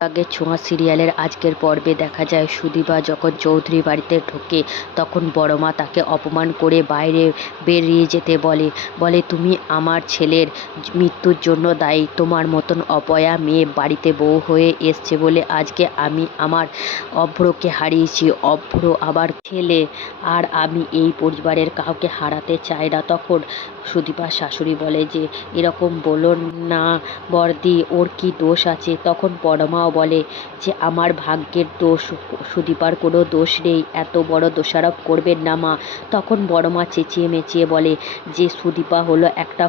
আগের ছোঁয়া সিরিয়ালের আজকের পর্বে দেখা যায় সুদীপা যখন চৌধুরী বাড়িতে ঢোকে তখন বড়মা তাকে অপমান করে বাইরে বেরিয়ে যেতে বলে তুমি আমার ছেলের মৃত্যুর জন্য দায়ী। তোমার মতন অপয়া মেয়ে বাড়িতে বউ হয়ে এসছে বলে আজকে আমি আমার অভ্রকে হারিয়েছি। অভ্র আবার ছেলে, আর আমি এই পরিবারের কাউকে হারাতে চাই না। তখন সুদীপার শাশুড়ি বলে যে এরকম বলো না বড়দি, ওর কি দোষ আছে? তখন বড়মাও বলে যে আমার ভাগ্যের দোষ, সুদীপার কোনো দোষ নেই, এত বড় দোষারোপ করবেন না মা। তখন বড়মা চেঁচিয়ে মেচিয়ে বলে যে সুদীপা হলো একটা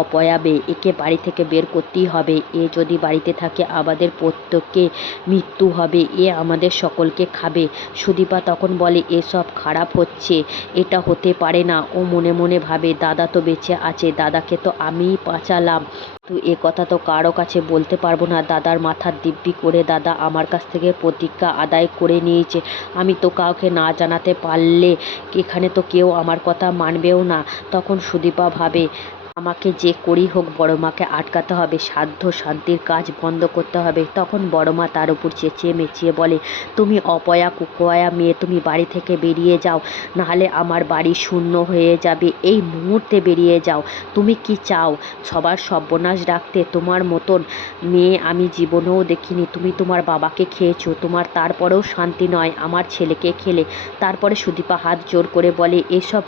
অপয়া মেয়ে, একে বাড়ি থেকে বের করতেই হবে। এ যদি বাড়িতে থাকে আমাদের প্রত্যেককে মৃত্যু হবে, এ আমাদের সকলকে খাবে। সুদীপা তখন বলে এসব খারাপ হচ্ছে, এটা হতে পারে না। ও মনে মনে ভাবে দাদা তো বেঁচে আছে, দাদাকে তো আমিই বাঁচালাম, তো এ কথা তো কারো কাছে বলতে পারবো না। দাদার মাথার দিব্যি করে দাদা আমার কাছ থেকে প্রতিজ্ঞা আদায় করে নিয়েছে, আমি তো কাউকে না জানাতে পারলে এখানে তো কেউ আমার কথা মানবেও না। তখন সুদীপা ভাবে আমাকে যে করেই হোক বড়মাকে আটকাতে হবে, সাধ্য শান্তির কাজ বন্ধ করতে হবে। তখন বড়মা তার উপর চেঁচিয়ে মেচিয়ে বলে তুমি অপয়া কুকয়া মেয়ে, তুমি বাড়ি থেকে বেরিয়ে যাও, নাহলে আমার বাড়ি শূন্য হয়ে যাবে। এই মুহূর্তে বেরিয়ে যাও। তুমি কি চাও সবার সর্বনাশ রাখতে? তোমার মতন মেয়ে আমি জীবনেও দেখিনি। তুমি তোমার বাবাকে খেয়েছো, তোমার তারপরেও শান্তি নয়, আমার ছেলেকে খেলে। তারপরে সুদীপা হাত জোর করে বলে এসব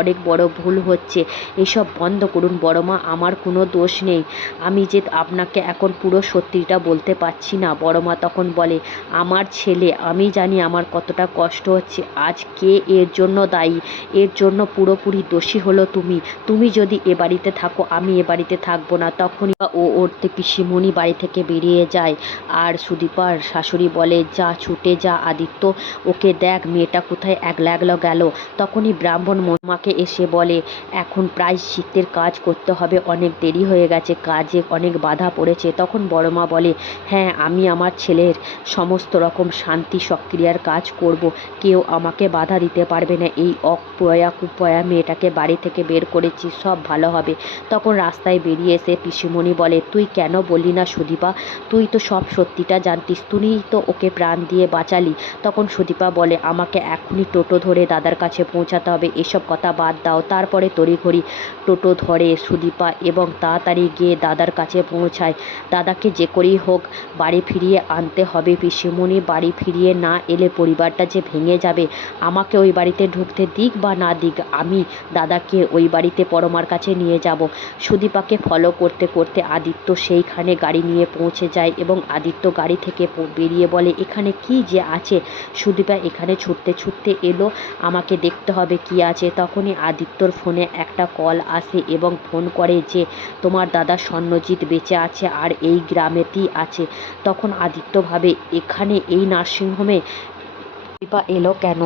অনেক বড় ভুল হচ্ছে, এসব বন্ধ করুন বড়মা, আমার কোনো দোষ নেই। আমি যে আপনাকে এখন পুরো সত্যিটা বলতে পারছি না। বড়মা তখন বলে আমার ছেলে, আমি জানি আমার কতটা কষ্ট হচ্ছে, আজ কে এর জন্য দায়ী? এর জন্য পুরোপুরি দোষী হলো তুমি। তুমি যদি এ বাড়িতে থাকো আমি এ বাড়িতে থাকবো না। তখনই ওর পিসিমণি বাড়ি থেকে বেরিয়ে যায়, আর সুদীপার শাশুড়ি বলে যা ছুটে যা আদিত্য, ওকে দেখ মেয়েটা কোথায় একলা একলা গেল। তখনই ব্রাহ্মণ মাকে এসে বলে এখন প্রায়শ্চিত্তের কাজ করতে হবে, অনেক দেরি হয়ে গেছে, কাজে অনেক বাধা পড়েছে। তখন বড়মা বলে হ্যাঁ, আমি আমার ছেলের সমস্ত রকম শান্তি সক্রিয়ার কাজ করব, কেউ আমাকে বাধা দিতে পারবে না। এই অপয়া কুপয়া মেয়েটাকে বাড়ি থেকে বের করেছি, সব ভালো হবে। তখন রাস্তায় বেরিয়ে এসে পিসিমণি বলে তুই কেন বললি না সুদীপা? তুই তো সব সত্যিটা জানতিস, তুইই তো ওকে প্রাণ দিয়ে বাঁচালি। তখন সুদীপা বলে আমাকে এখনই টোটো ধরে দাদার কাছে পৌঁছাতে হবে, এসব কথা বাদ দাও। তারপরে তড়িঘড়ি টোটো ধরে সুদীপা এবং তাড়াতাড়ি গিয়ে দাদার কাছে পৌঁছায়। দাদাকে যে করেই হোক বাড়ি ফিরিয়ে আনতে হবে। পিসিমণি বাড়ি ফিরিয়ে না এলে পরিবারটা যে ভেঙে যাবে। আমাকে ওই বাড়িতে ঢুকতে দিক বা না দিক, আমি দাদাকে ওই বাড়িতে পরমার কাছে নিয়ে যাব। সুদীপাকে ফলো করতে করতে আদিত্য সেইখানে গাড়ি নিয়ে পৌঁছে যায় এবং আদিত্য গাড়ি থেকে বেরিয়ে বলে এখানে কি যে আছে? সুদীপা এখানে ছুটতে ছুটতে এলো, আমাকে দেখতে হবে কি আছে। তখনই আদিত্যর ফোনে একটা কল আসে এবং ফোন করে যে তোমার দাদা স্বর্ণজিৎ বেঁচে আছে আর এই গ্রামেতেই আছে। তখন আদিত্য ভাবে এখানে এই নার্সিংহোমে সুদীপা এলো কেন?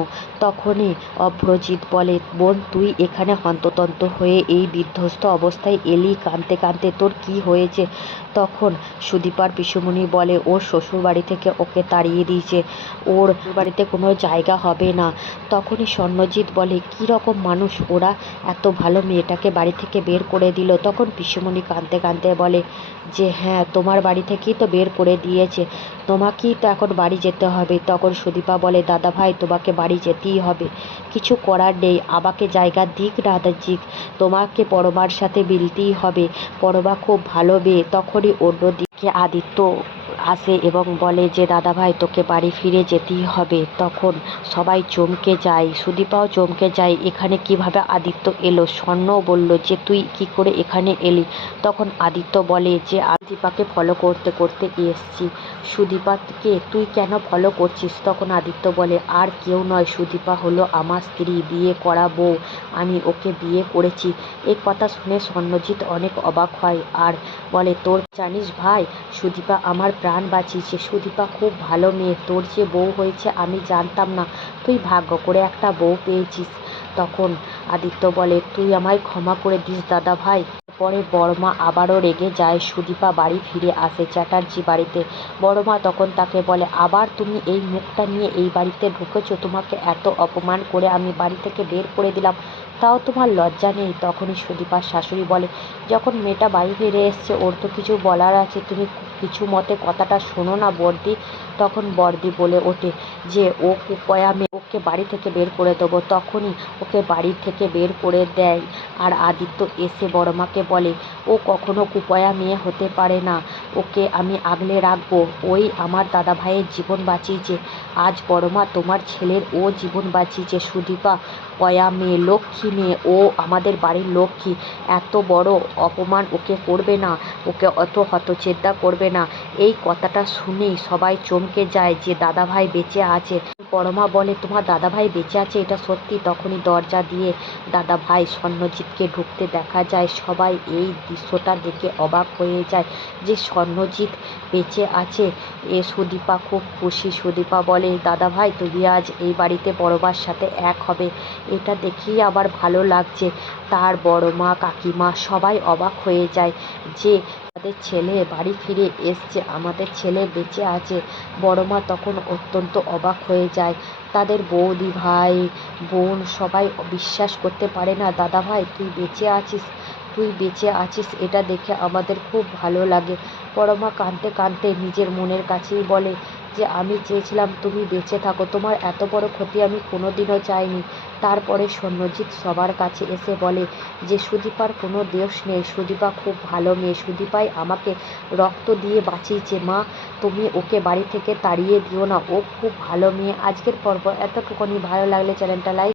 তখনই অভ্রজিৎ বলে বোন, তুই এখানে হন্ততন্ত হয়ে এই বিধ্বস্ত অবস্থায় এলি কাঁদতে কাঁদতে, তোর কি হয়েছে? তখন সুদীপার পিসুমণি বলে ওর শ্বশুর বাড়ি থেকে ওকে তাড়িয়ে দিয়েছে, ওর বাড়িতে কোনো জায়গা হবে না। তখনই স্বর্ণজিৎ বলে কী রকম মানুষ ওরা, এত ভালো মেয়েটাকে বাড়ি থেকে বের করে দিল। তখন পিসুমণি কাঁদতে কাঁদতে বলে যে হ্যাঁ, তোমার বাড়ি থেকেই তো বের করে দিয়েছে, তোমাকেই তো এখন বাড়ি যেতে হবে। তখন সুদীপা বলে দাদা ভাই, তোমাকে বাড়ি যেতেই হবে, কিছু করার নেই, আমাকে জায়গা দিক না দিক, তোমাকে পরমার সাথে মিলতেই হবে, পরমা খুব ভালো মেয়ে। তখনই অন্যদিকে আদিত্য আসে এবং বলে যে দাদা ভাই, তোকে বাড়ি ফিরে যেতেই হবে। তখন সবাই চমকে যায়, সুদীপাও চমকে যায়, এখানে কিভাবে আদিত্য এলো? স্বর্ণও বলল যে তুই কি করে এখানে এলি? তখন আদিত্য বলে যে আমি সুদীপাকে ফলো করতে করতে এসছি। সুদীপাকে তুই কেন ফলো করছিস? তখন আদিত্য বলে আর কেউ নয়, সুদীপা হলো আমার স্ত্রী, বিয়ে করা বউ, আমি ওকে বিয়ে করেছি। এই কথা শুনে স্বর্ণজিৎ অনেক অবাক হয় আর বলে তোর জানিস ভাই, সুদীপা আমার প্রাণ বাঁচিয়েছে, সুদীপা খুব ভালো মেয়ে, তোর যে বউ হয়েছে আমি জানতাম না, তুই ভাগ্য করে একটা বউ পেয়েছিস। তখন আদিত্য বলে, তুই আমায় ক্ষমা করে দিস দাদা ভাই। পরে বড়মা আবারও রেগে যায়। সুদীপা বাড়ি ফিরে আসে চ্যাটার্জি বাড়িতে। বড়মা তখন তাকে বলে, আবার তুমি এই মুখটা নিয়ে এই বাড়িতে ঢুকেছো? তোমাকে এত অপমান করে আমি বাড়ি থেকে বের করে দিলাম, তাও তোমার লজ্জা নেই? তখনই সুদীপার শাশুড়ি বলে, যখন মেয়েটা বাড়ি ফিরে এসছে ওর তো কিছু বলার আছে, তুমি কিছু মতে কথাটা শোনো না বড়দি। তখন বড়দি বলে ওঠে যে ও কুপয়া মেয়ে, ওকে বাড়ি থেকে বের করে দেবো। তখনই ওকে বাড়ি থেকে বের করে দেয়। আর আদিত্য এসে বড়মাকে বলে, ও কখনো কুপয়া মেয়ে হতে পারে না, ওকে আমি আগলে রাখবো। ওই আমার দাদা ভাইয়ের জীবন বাঁচিয়েছে, আজ বড়মা তোমার ছেলের ও জীবন বাঁচিয়েছে। সুদীপা পয়া মেয়ে, লক্ষ্মী মেয়ে, ও আমাদের বাড়ির লক্ষ্মী, এত বড় অপমান ওকে করবে না, ওকে অত হতচ্ছেদা করবে না। এই কথাটা শুনেই সবাই চমকে যায় যে দাদাভাই বেঁচে আছে। বড়মা বলে, তোমার দাদাভাই বেঁচে আছে, এটা সত্যি? তখনই দরজা দিয়ে দাদাভাই স্বর্ণজিৎকে ঢুকতে দেখা যায়। সবাই এই দৃশ্যটা দেখে অবাক হয়ে যায় যে স্বর্ণজিৎ বেঁচে আছে। সুদীপা খুব খুশি। সুদীপা বলে, দাদাভাই তুমি আজ এই বাড়িতে বড়মার সাথে এক হবে, এটা দেখেই আবার ভালো লাগছে। তার বড়মা কাকিমা সবাই অবাক হয়ে যায় যে আমাদের ছেলে বাড়ি ফিরে এসছে, আমাদের ছেলে বেঁচে আছে। বড়মা তখন অত্যন্ত অবাক হয়ে যায়। তাদের বৌদি ভাই বোন সবাই বিশ্বাস করতে পারে না, দাদাভাই তুই বেঁচে আছিস, তুই বেঁচে আছিস, এটা দেখে আমাদের খুব ভালো লাগে। বড়মা কাঁদতে কাঁদতে নিজের মনের কাছেই বলে যে আমি চেয়েছিলাম তুমি বেঁচে থাকো, তোমার এত বড় ক্ষতি আমি কোনোদিনও চাইনি। তারপরে সৈন্যজিৎ সবার কাছে এসে বলে যে সুদীপার কোনো দোষ নেই, সুদীপা খুব ভালো মেয়ে, সুদীপাই আমাকে রক্ত দিয়ে বাঁচিয়েছে। মা, তুমি ওকে বাড়ি থেকে তাড়িয়ে দিও না, ও খুব ভালো মেয়ে। আজকের পর্ব এতটুকুনি। ভালো লাগলে চ্যানেলটা লাইক